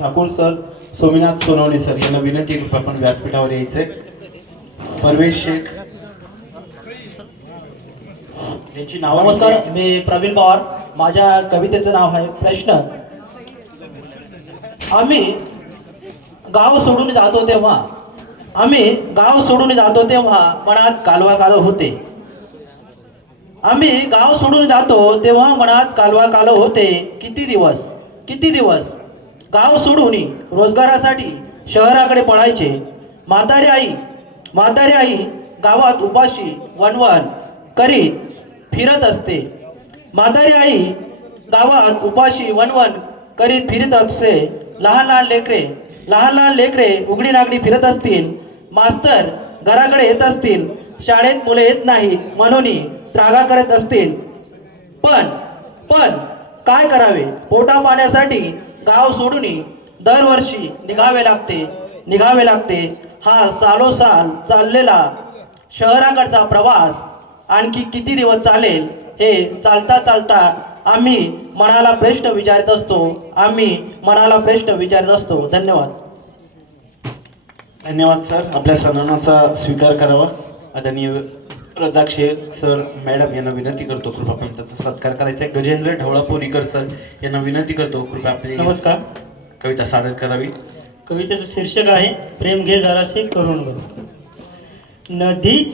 Thakur sir Sominath Sonawane sir यांना विनंती आपण व्यासपीठावर यायचे परवेश शेख. यांची नाव नमस्कार मी प्रवीण पवार. माझ्या कवितेचं नाव आहे प्रश्न. आम्ही गाव सोडून जातो तेव्हा आम्ही गाव सोडून जातो तेव्हा मनात कालवा कालव होते. आम्ही गाव सोडून जातो तेव्हा मनात कालवा कालव होते. किती दिवस? किती दिवस? गाव सोडून रोजगारासाठी शहराकडे पळायचे. म्हातारी आई म्हातारी आई गावात उपाशी वणवण करीत फिरत असते. म्हातारी आई गावात उपाशी वणवण करीत फिरत असते. लहान लहान लेकरे लहान लहान लेकरे उघडी नागडी फिरत असतील. मास्तर घराकडे येत असतील. शाळेत मुले येत नाहीत म्हणून त्रागा करत असतील. पण पण काय करावे? पोटा पाण्यासाठी गाव सोडून दरवर्षी निघावे लागते निघावे लागते. हा सालोसाल चाललेला शहराकडचा प्रवास आणखी किती दिवस चालेल हे चालता चालता आम्ही मनाला प्रश्न विचारत असतो. आम्ही मनाला प्रश्न विचारत असतो. धन्यवाद. धन्यवाद सर. आपल्या सन्मानाचा स्वीकार करावा. आदरणीय रजाक शेख सर मॅडम यांना विनंती करतो कृपया आपण त्याचा सत्कार करायचा आहे. गजेंद्र ढवळापोरीकर सर यांना विनंती करतो कृपया आपली नमस्कार. कविता सादर करावी. कवितेचं शीर्षक आहे प्रेम घे जराशे करून नदी